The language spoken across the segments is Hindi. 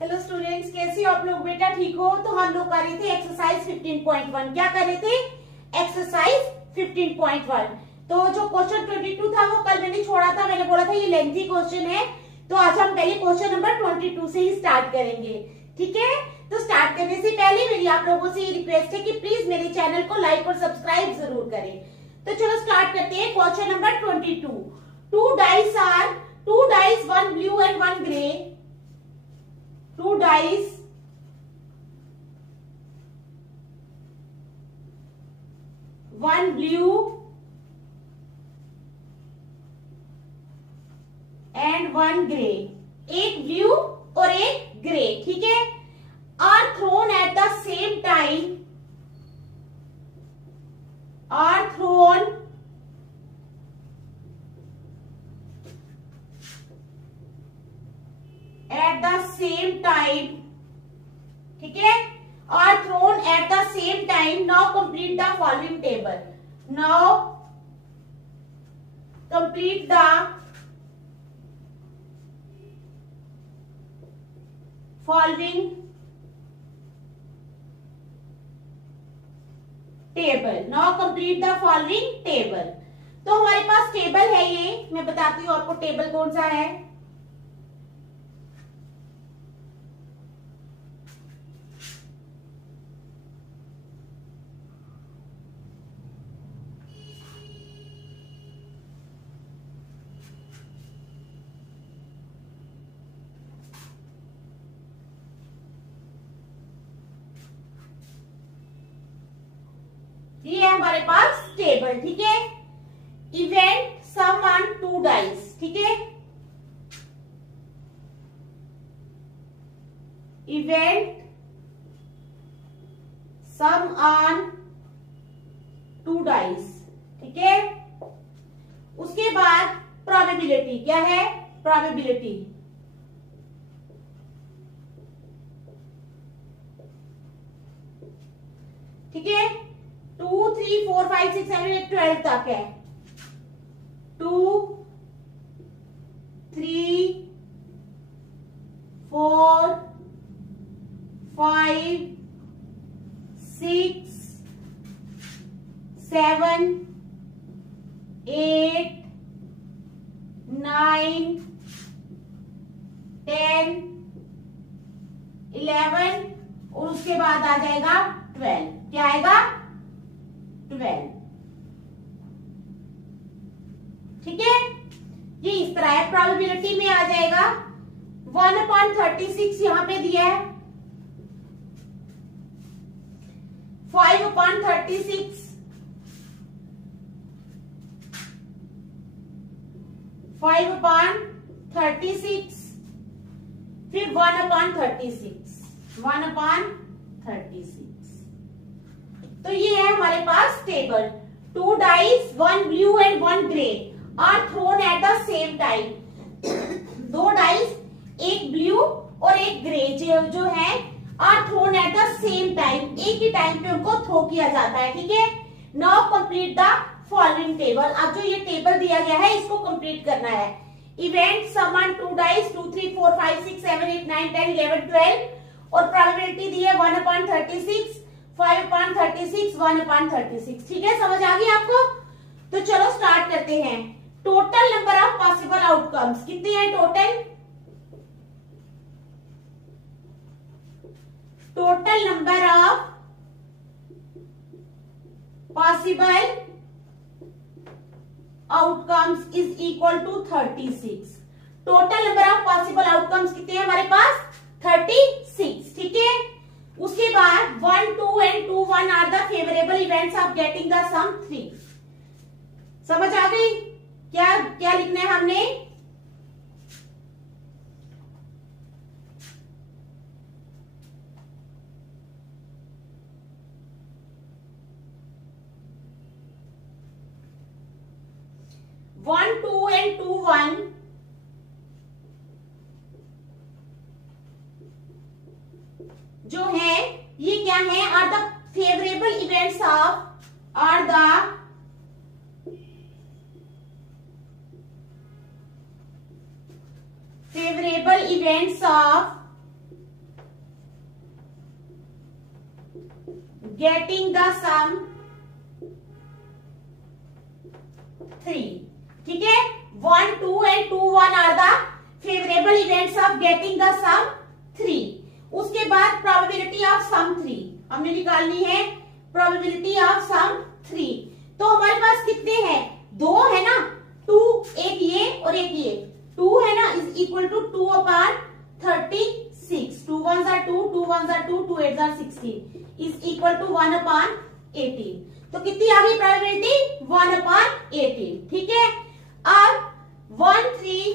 हेलो स्टूडेंट्स, कैसे हो आप लोग? बेटा ठीक हो? तो हम लोग कर रहे थे एक्सरसाइज 15.1। क्या कर रहे थे? एक्सरसाइज 15.1। तो जो क्वेश्चन 22 था वो कल मैंने छोड़ा था। मैंने बोला था ये लेंथी क्वेश्चन है, तो आज हम पहले क्वेश्चन नंबर 22 से ही स्टार्ट करेंगे। ठीक है, तो स्टार्ट करने से पहले मेरी आप लोगों से ये रिक्वेस्ट है कि प्लीज मेरे चैनल को लाइक और सब्सक्राइब जरूर करें। तो चलो स्टार्ट करते हैं। Question number 22। Two dice, one blue and one grey. Two dice, one blue and one gray। एक ब्लू और एक ग्रे, ठीक है, are thrown at the same time, are thrown at the same time, ठीक है, are thrown at the same time। Now complete the following table। Now complete the following table। Now complete the following table। तो हमारे पास टेबल है, ये मैं बताती हूँ आपको टेबल कौन सा है। ये है हमारे पास टेबल, ठीक है। Event sum on two dice, ठीक है, event sum on two dice, ठीक है। उसके बाद प्रोबेबिलिटी, क्या है? प्रोबेबिलिटी, ठीक है। 2, 3, 4, 5, 6, 7, 8, 12 तक है। 2, 3, 4, 5, 6, 7, 8, 9, 10, 11 और उसके बाद आ जाएगा 12। क्या आएगा? 12, ठीक है। ये इस तरह है। प्रोबेबिलिटी में आ जाएगा 1/36 यहां पे दिया है, 5/36, 5/36, फिर 1/36, 1/36। तो ये है हमारे पास table. Two dice, one blue and one grey are thrown at the same time. दो डाइस, एक ब्लू और एक ग्रे जो है, are thrown at the same time, एक ही टाइम पे उनको थ्रो किया जाता है, ठीक है। Now complete the following table. अब जो ये टेबल दिया गया है इसको कंप्लीट करना है। Event sum on two dice, 2, 3, 4, 5, 6, 7, 8, 9, 10, 11, 12 और प्रोबेबिलिटी दी है 1/36, 5/36, 1/36, ठीक है। समझ आ गई आपको? तो चलो स्टार्ट करते हैं। Total number of possible outcomes कितने हैं? Total number of possible outcomes is equal to 36। Total number of possible outcomes कितने हैं हमारे पास? 36, ठीक है। उसके बाद 1, 2 and 2, 1 are the favourable events of getting the sum 3। समझ आ गई? क्या क्या लिखना है हमने? वन, टू एंड 2, 1 जो है ये क्या है? Are the favourable events of, are the favorable events of getting the sum 3. ठीक है, 1 2 and 2 1 are the favorable events of getting the sum 3. उसके बाद probability of sum 3 हमने निकालनी है, probability of sum 3. तो हमारे पास कितने हैं, 2 है ना, 2, एक ये और एक ये, 2 है ना, is equal to 2 upon 36. 2 1s are 2, 2 1s are 2, 2 8s are 16 is equal to 1 upon 18. तो कितनी आ गई प्रोबेबिलिटी, 1 अपॉन 18. ठीक है, अब 1 3,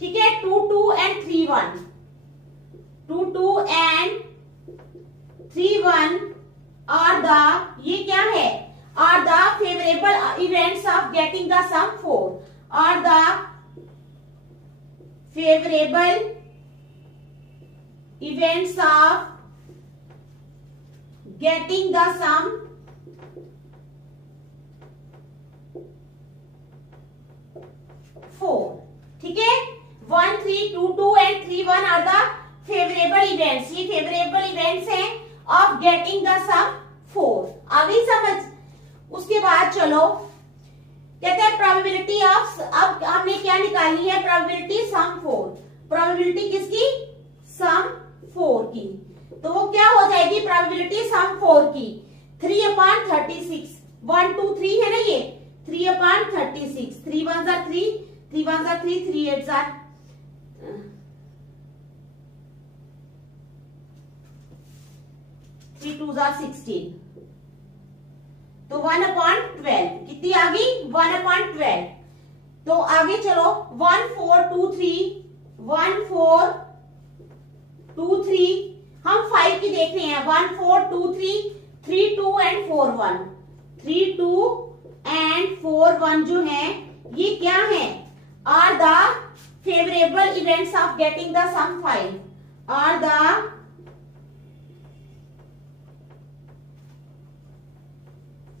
ठीक है, 2 2 and 3 1, 2 2 and 3 1 are the, ये क्या है, are the favorable events of getting the sum 4, are the favorable events of getting the sum 4. ठीक है, 1 3 2 2 and 3 1 are the favorable events. ये favorable events हैं of getting the sum 4. आ गई समझ. उसके बाद चलो कहते हैं प्रोबेबिलिटी ऑफ, अब हमने क्या निकालनी है, प्रोबेबिलिटी सम 4. प्रोबेबिलिटी किसकी, सम 4 की. तो वो क्या हो जाएगी प्रोबेबिलिटी सम 4 की, 3 अपॉन 36. 1 2 3 है ना, ये 3 upon 36. 3 1s are 3, 3 1s are 3, 3 8s are 3 2s are 16. तो 1 अपॉन 12 कितनी आ गई, 1 अपॉन 12. तो आगे चलो 1 4 2 3, 1 4 2 3, हम 5 की देख रहे हैं. 1 4 2 3, 3 2 and 4 1, 3 2 and 4 1 जो है ये क्या है, are the favourable events of getting the sum 5, are the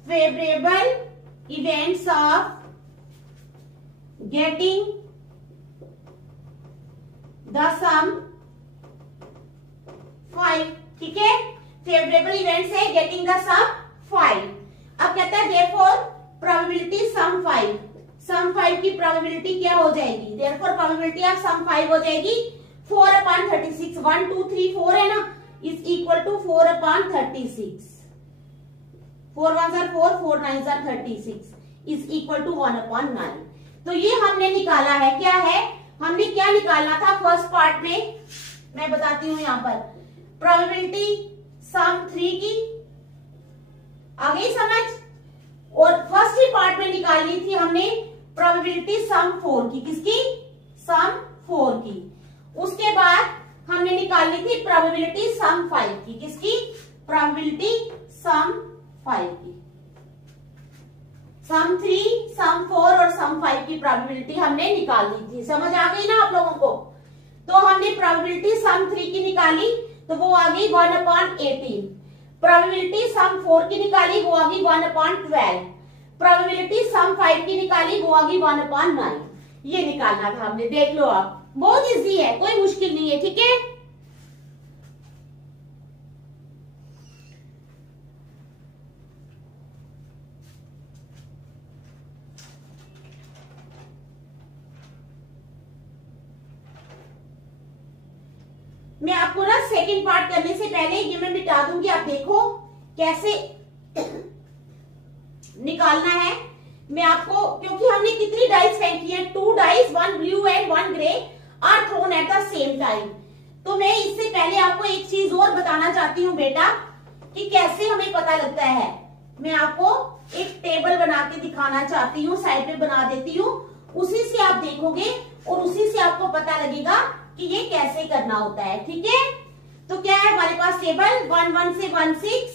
favorable events of getting the sum 5. ठीक है, favorable events है getting the sum 5. अब कहता है therefore probability sum 5, sum 5 की probability क्या हो जाएगी, therefore probability of sum 5 हो जाएगी 4 upon 36. 1 2 3 4 है ना, is equal to 4 upon 36. 4 1s are 4, 4 9s are 36 is equal to 1 upon 9. तो ये हमने निकाला है, क्या है, हमने क्या निकालना था फर्स्ट पार्ट में, मैं बताती हूं यहां पर. प्रोबेबिलिटी सम 3 की आ गई समझ, और फर्स्ट ही पार्ट में निकालनी थी हमने प्रोबेबिलिटी सम 4 की, किसकी, सम 4 की. उसके बाद हमने निकालनी थी प्रोबेबिलिटी सम 5 की, किसकी, प्रोबेबिलिटी सम 5 की. सम 3, सम 4 और सम 5 की प्रोबेबिलिटी हमने निकाल दी थी. समझ आ गई ना आप लोगों को. तो हमने प्रोबेबिलिटी सम 3 की निकाली तो वो आ गई 1 अपॉन 18. प्रोबेबिलिटी सम 4 की निकाली वो आ गई 1 अपॉन 12. प्रोबेबिलिटी सम 5 की निकाली वो आ गई 1 अपॉन 9. ये निकालना था हमने, देख लो आप, बहुत इजी है, कोई मुश्किल नहीं है. ठीक है, मैं आपको ना सेकंड पार्ट करने से पहले ये मैं मिटा दूंगी, आप देखो कैसे निकालना है. मैं आपको, क्योंकि हमने कितनी डाइस फेंकी है, 2 dice, 1 blue and 1 grey are thrown at the same time. तो मैं इससे पहले आपको एक चीज और बताना चाहती हूँ बेटा, कि कैसे हमें पता लगता है. मैं आपको एक टेबल बना के दिखाना चाहती हूँ, साइड पे बना देती हूँ, उसी से आप देखोगे और उसी से आपको पता लगेगा कि ये कैसे करना होता है. ठीक है, तो क्या है हमारे पास टेबल 1 1 से 1 6.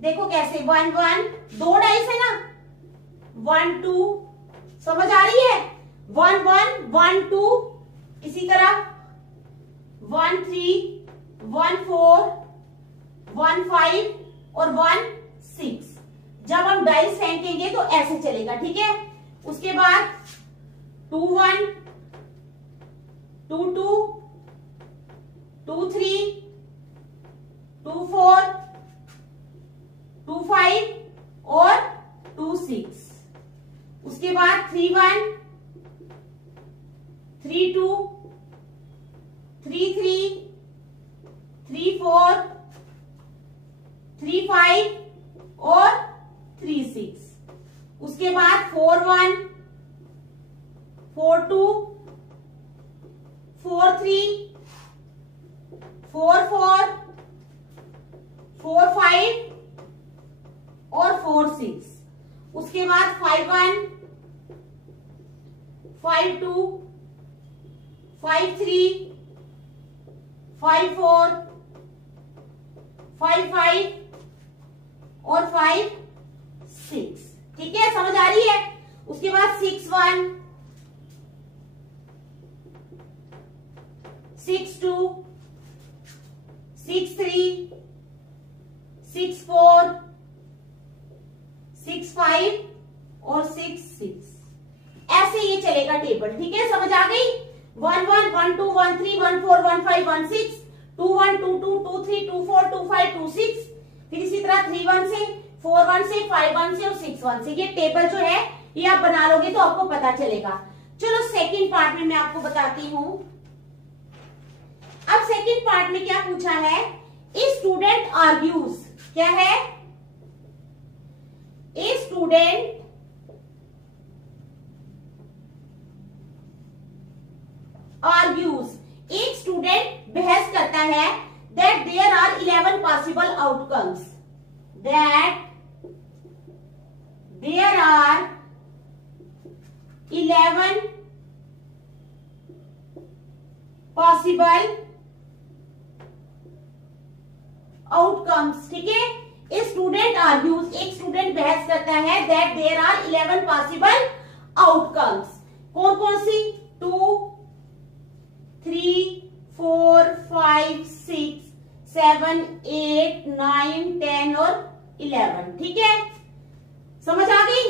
देखो कैसे 1 1, 2 डाइस है ना, 1 2, समझ आ रही है, 1 1 1 2, इसी तरह 1 3 1 4 1 5 और 1 6. जब हम डाइस फेंकेंगे तो ऐसे चलेगा. ठीक है, उसके बाद 2 1 2 2 2 3, 2 4, 2 5 और 2 6। उसके बाद 3 1, 3 2, 3 3, 3 4, 3 5 और 3 6। उसके बाद 4 1, 4 2, 4 3, 4 4, 4 5 और 4 6। उसके बाद 5 1, 5 2, 5 3, 5 4, 5 5 और 5 6। ठीक है, समझ आ रही है। उसके बाद 6 1, 6 2, 6 3, 6 4, 6 5 और 6 6। ऐसे ये चलेगा टेबल। ठीक है, समझ आ गई। 1 1, 1 2, 1 3, 1 4, 1 5, 1 6, 2 1, 2 2, 2 3, 2 4, 2 5, 2 6। फिर इसी तरह 3 1 से, 4 1 से, 5 1 से और 6 1 से। ये टेबल जो है ये आप बना लोगे तो आपको पता चलेगा। चलो सेकंड पार्ट में मैं आपको बताती हूं। अब सेकंड पार्ट में क्या पूछा है, ए स्टूडेंट आर्ग्यूज। क्या है, ए स्टूडेंट आर्ग्यूज। एक स्टूडेंट बहस करता है that there are 11 possible outcomes, that there are 11 possible outcomes. ठीक है, ए स्टूडेंट आर्ग्यूज, एक स्टूडेंट बहस करता है that there are 11 possible outcomes. कौन कौन सी, 2 3 4 5 6 7 8 9 10 और 11। ठीक है, समझ आ गई।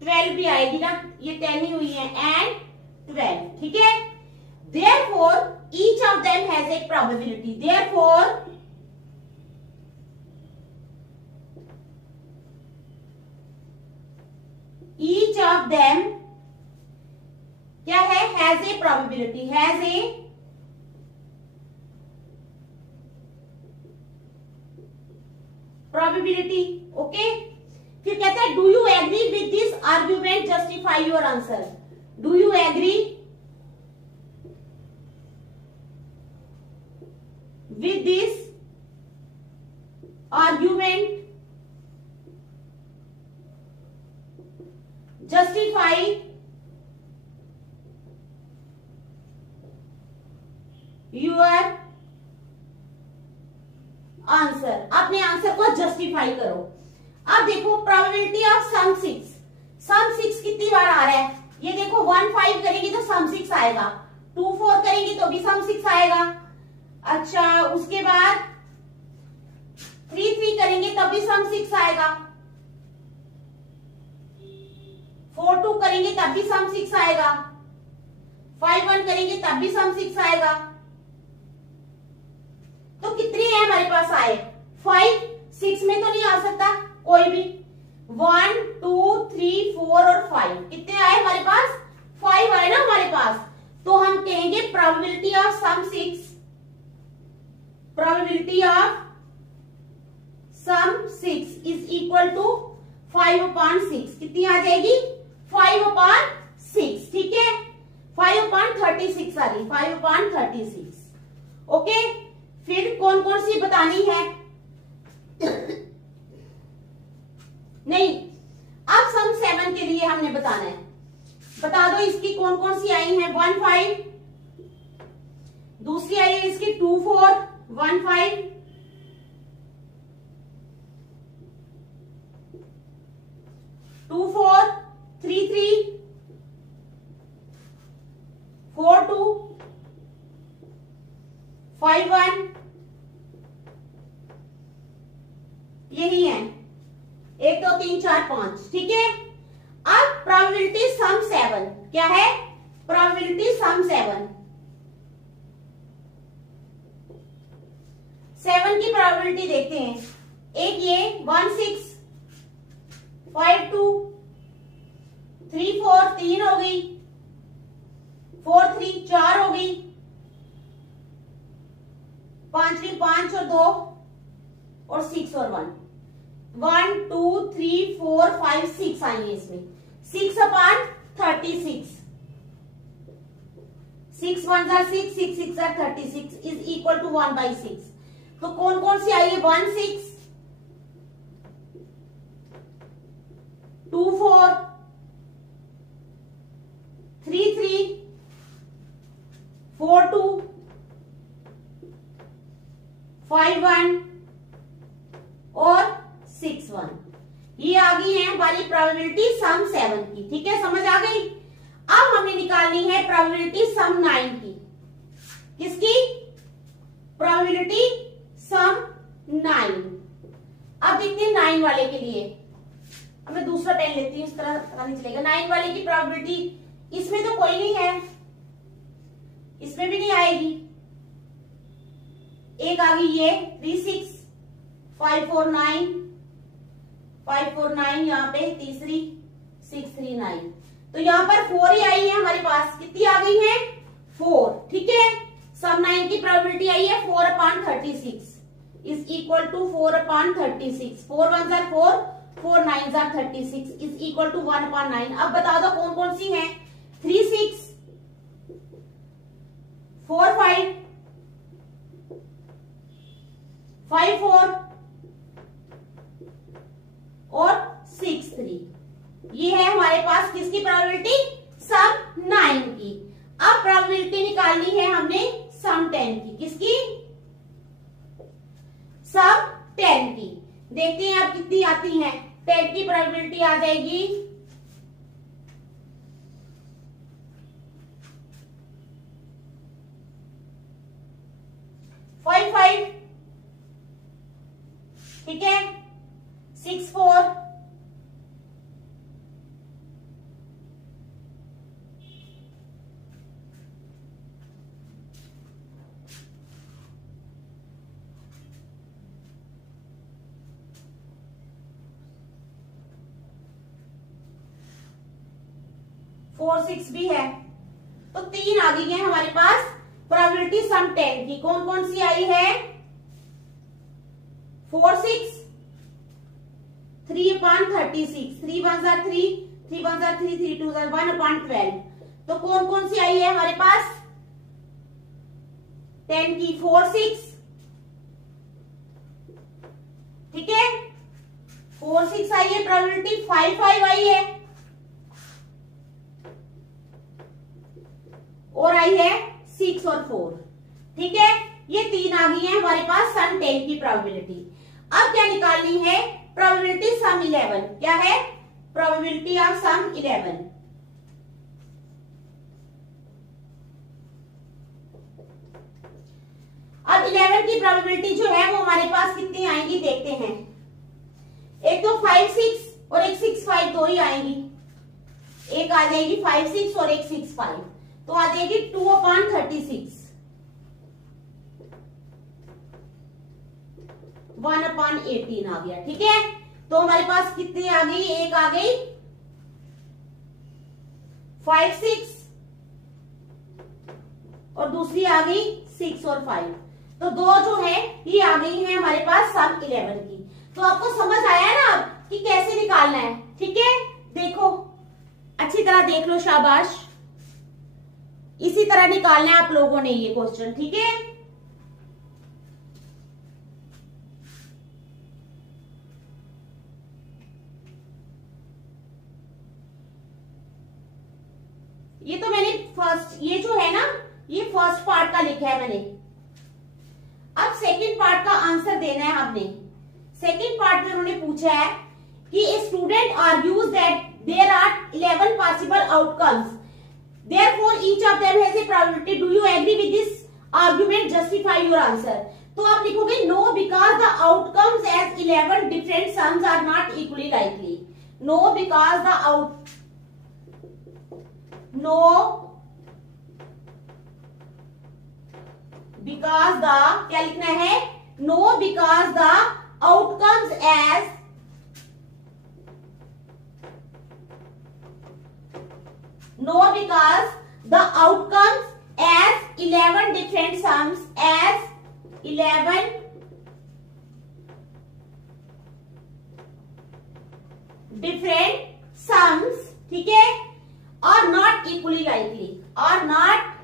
ट्वेल्व भी आएगी ना, ये 10 ही हुई है, एंड 12। ठीक है, therefore each of them has a probability, therefore each of them क्या है, has a probability, has a probability। Okay, फिर कहता है do you agree with this argument, justify your answer. Do you agree with this argument, justify your answer। अपने आंसर को जस्टिफाई करो। अब देखो प्रोबेबिलिटी ऑफ सम 6, सम 6 कितनी बार आ रहा है, ये देखो 1 5 करेंगे तो सम 6 आएगा, 2 4 करेंगे तो भी सम 6 आएगा। अच्छा, उसके बाद 3 3 करेंगे तब भी सम 6 आएगा, 4 2 करेंगे तब भी सम 6 आएगा, 5 1 करेंगे तब भी सम 6 आएगा। तो कितने हैं हमारे पास आए, 5, 6 में तो नहीं आ सकता कोई भी। 1 2 3 4 और 5 कितने आए हमारे पास, 5 आए ना हमारे पास। तो हम कहेंगे probability of sum 6, probability of sum 6 is equal to 5/6। कितनी आ जाएगी, 5/6। ठीक है, 5/36 आ रही, 5/36। ओके, फिर कौन कौन सी बतानी है नहीं, अब सम 7 के लिए हमने बताना है। बता दो इसकी कौन कौन सी आई है, 1 5, दूसरी आई है इसकी 2 4 1 5, 2 4 3 3 4 2 5 1, यही है 1 2 3 4 5। ठीक है, अब प्रोबेबिलिटी सम 7, क्या है? प्रोबेबिलिटी सम 7 की प्रोबेबिलिटी देखते हैं। एक ये 1 6 5 2 3 4 3 हो गई, 4 3 4 हो गई, 5 3 5 और 2 और 6 और 1 1 2 3 4 5 6 आई है इसमें। 6 upon 36, 6 1 are 6, 6 6 are 36 is equal to 1 by 6। तो कौन कौन सी आई है? 1 6 2 4 3 3 4 2 5 1 और 6 1। ये आ गई है हमारी प्रोबेबिलिटी सम 7 की। ठीक है, समझ आ गई। अब हमने निकालनी है प्रोबेबिलिटी सम 9 की। किसकी? प्रोबेबिलिटी सम 9। अब देखते हैं 9 वाले के लिए। अब मैं दूसरा पेन लेती हूँ, इस तरह पता नहीं चलेगा। 9 वाले की प्रोबेबिलिटी इसमें तो कोई नहीं है, इसमें भी नहीं आएगी। एक आ गई ये 3 6 5 4 9 5 4 9, यहाँ पे तीसरी 6 3 9। तो यहाँ पर 4 ही आई है हमारे पास। कितनी आ गई है? 4। ठीक है, सम 9 की प्रोबेबिलिटी आई है 4 upon 36 is equal to 4 upon 36। 4 1 are 4, 4 9 are 36 is equal to 1 upon 9। अब बता दो कौन कौन सी है? 3 6 4 5 5 4 और 6 3। ये है हमारे पास किसकी प्रोबेबिलिटी? सम 9 की। अब प्रोबेबिलिटी निकालनी है हमने सम 10 की। किसकी? सम 10 की। देखते हैं अब कितनी आती है। 10 की प्रोबेबिलिटी आ जाएगी 5 5, ठीक है, 6 4 4 6 भी है। तो 3 आ गई है हमारे पास प्रोबेबिलिटी सम 10 की। कौन कौन सी आई है? 4 6 3 upon 36, 3 1 are 3, 3 1 are 3, 3 2 are 1 upon 12। तो कौन कौन सी आई है हमारे पास 10 की? 4 6, ठीक है, 4 6 आई है प्रोबेबिलिटी। 5 5 आई है और आई है 6 और 4। ठीक है, ये 3 आ गई है हमारे पास सम 10 की प्रोबेबिलिटी। अब क्या निकालनी है? प्रोबेबिलिटी सम 11। क्या है? प्रोबेबिलिटी ऑफ सम 11। अब 11 की प्रोबेबिलिटी जो है वो हमारे पास कितनी आएंगी देखते हैं। एक तो 5 6 और एक 6 5 दो ही आएंगी। एक आ जाएगी 5 6 और एक 6 5, तो आ जाएगी 2 upon 36, 1 upon 18 आ गया। ठीक है, तो हमारे पास कितनी आ गई? एक आ गई 5 6 और दूसरी आ गई 6 और 5। तो दो जो है ये आ गई है हमारे पास सम 11 की। तो आपको समझ आया ना अब कि कैसे निकालना है। ठीक है, देखो अच्छी तरह देख लो, शाबाश। इसी तरह निकालना है आप लोगों ने ये क्वेश्चन। ठीक है, ये तो मैंने फर्स्ट, ये जो है ना ये फर्स्ट पार्ट का लिखा है मैंने। अब सेकंड पार्ट का आंसर देना है हमने। सेकंड पार्ट में उन्होंने पूछा है कि a student argues that there are 11 possible outcomes, therefore each of them has a probability. Do you agree with this argument? Justify your answer. तो आप लिखोगे no because the outcomes as 11 different sums are not equally likely. No because the no because the, क्या लिखना है, no because the outcomes as, no because the outcomes as 11 different sums, as 11 different sums, ठीक है, और नॉट इक्वली लाइकली, और नॉट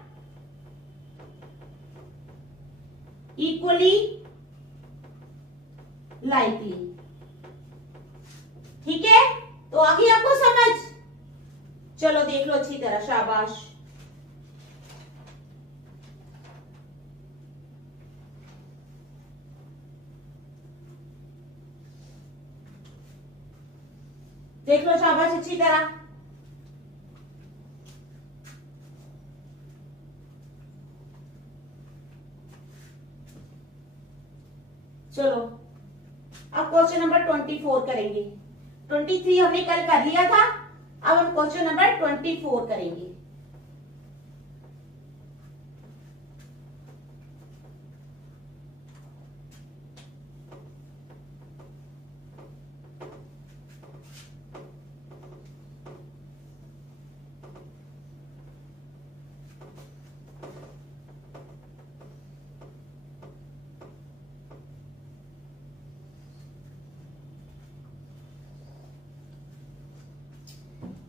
इक्वली लाइकली, ठीक है। तो आगे आपको समझ, चलो देख लो अच्छी तरह, शाबाश। देख लो शाबाश अच्छी तरह। चलो अब क्वेश्चन नंबर 24 करेंगे। 23 हमने कल कर लिया था, अब हम क्वेश्चन नंबर 24 करेंगे।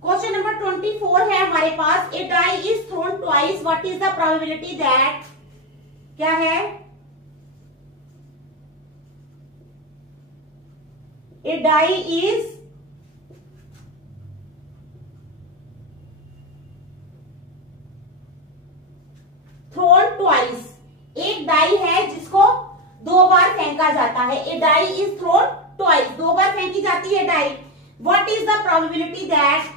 क्वेश्चन नंबर 24 है हमारे पास। A die is thrown twice, what is the probability that, क्या है, a die is thrown twice, एक डाई है जिसको 2 बार फेंका जाता है। A die is thrown twice, 2 बार फेंकी जाती है die. What is the probability that,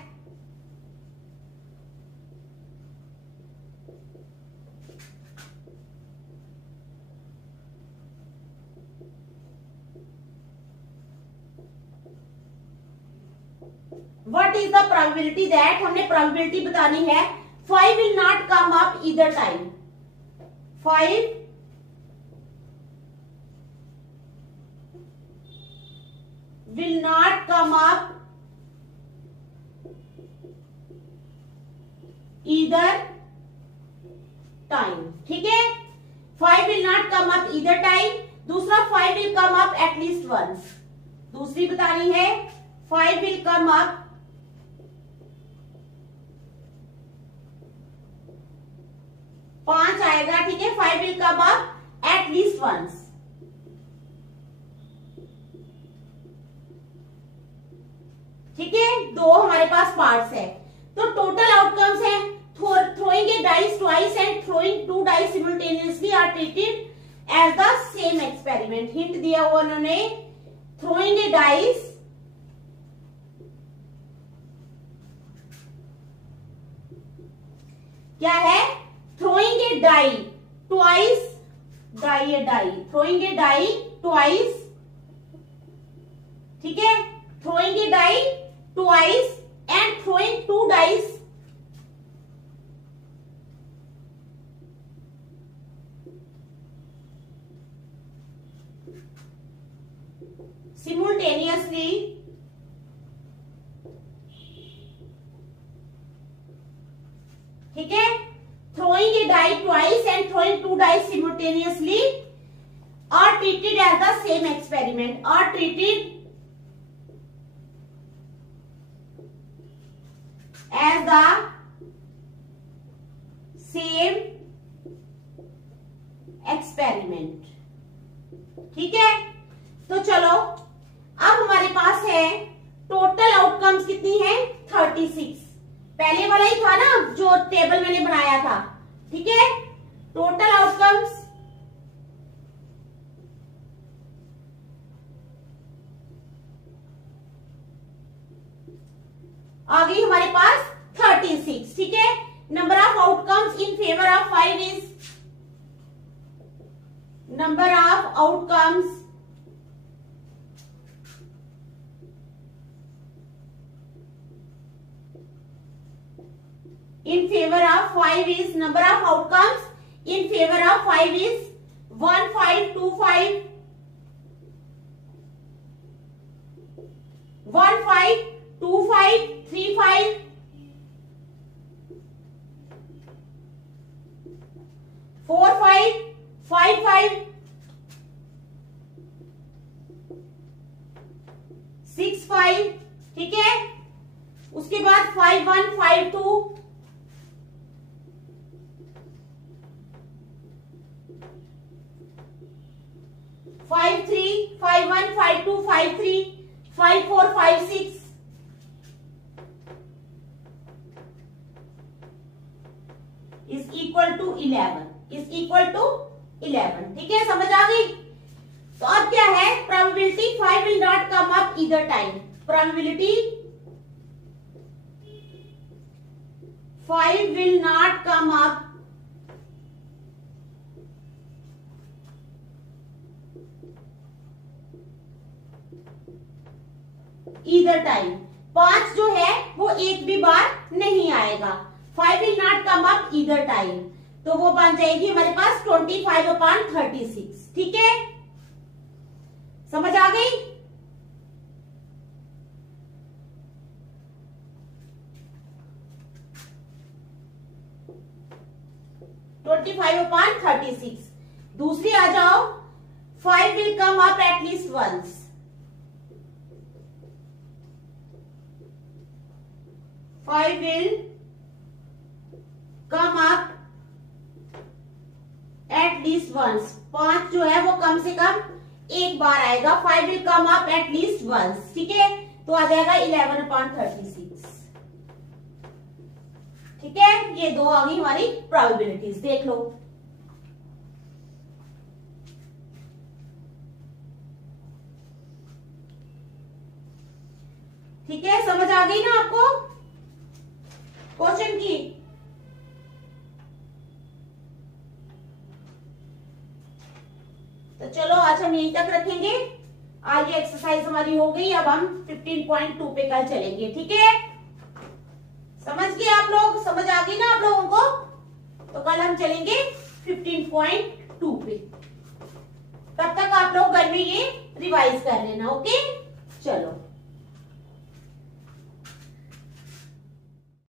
What is the probability that, हमने probability बतानी है। 5 will not come up either time, 5 will not come up either time, ठीक है। 5 will not come up either time। दूसरा 5 will come up at least once, दूसरी बतानी है। 5 will come up पांच आएगा, ठीक है। 5 will come up at least once, ठीक है। 2 हमारे पास पार्ट्स है, तो टोटल आउटकम्स है throwing a dice twice and throwing 2 dice simultaneously are treated as the same experiment। Hint दिया हुआ उन्होंने, throwing a dice क्या है, throwing a die twice, throwing a die twice, ठीक है, throwing a die twice and throwing 2 dice simultaneously, ठीक है। Throwing a die twice and throwing 2 dice simultaneously are treated as the same experiment, are treated as the same experiment, ठीक है। तो चलो अब हमारे पास है टोटल आउटकम्स कितनी है, 36। पहले वाला ही था ना जो टेबल मैंने बनाया था, ठीक है। टोटल आउटकम्स आ गई हमारे पास 36, ठीक है। Number of outcomes in favour of 5 is, number of outcomes In favor of 5 is number of outcomes. In favor of 5 is 1, 5, 2, 5, 1, 5, 2, 5, 3, 5, 4, 5, 5, 5, 6, 5, ठीक है। उसके बाद 5, 1, 5, 2, 5, 3, 5, 1, 5, 2, 5, 3, 5, 4, 5, 6, is equal to 11, is equal to 11, ठीक है, समझ आ गई। तो अब क्या है, probability 5 will not come up either time, probability 5 will not come up either time, 5 जो है वो एक भी बार नहीं आएगा। 5 will not come up either time, तो वो बन जाएगी हमारे पास 25/36, ठीक है, समझ आ गई। ट्वेंटी 25/36। दूसरी आ जाओ, 5 will come up at least once, 5 will come up at least once, 5 जो है वो कम से कम एक बार आएगा। 5 will come up at least once, ठीक है, तो आ जाएगा 11/36, ठीक है। ये दो आ गई हमारी प्रोबेबिलिटीज, देख लो। ठीक है, समझ आ गई ना आपको क्वेश्चन की। तो चलो आज हम यहीं तक रखेंगे। आज ये एक्सरसाइज हमारी हो गई, अब हम 15.2 पे कल चलेंगे, ठीक है। समझ गए आप लोग, समझ आ गई ना आप लोगों को। तो कल हम चलेंगे 15.2 पे। तब तक आप लोग घर में ये रिवाइज कर लेना, ओके। चलो।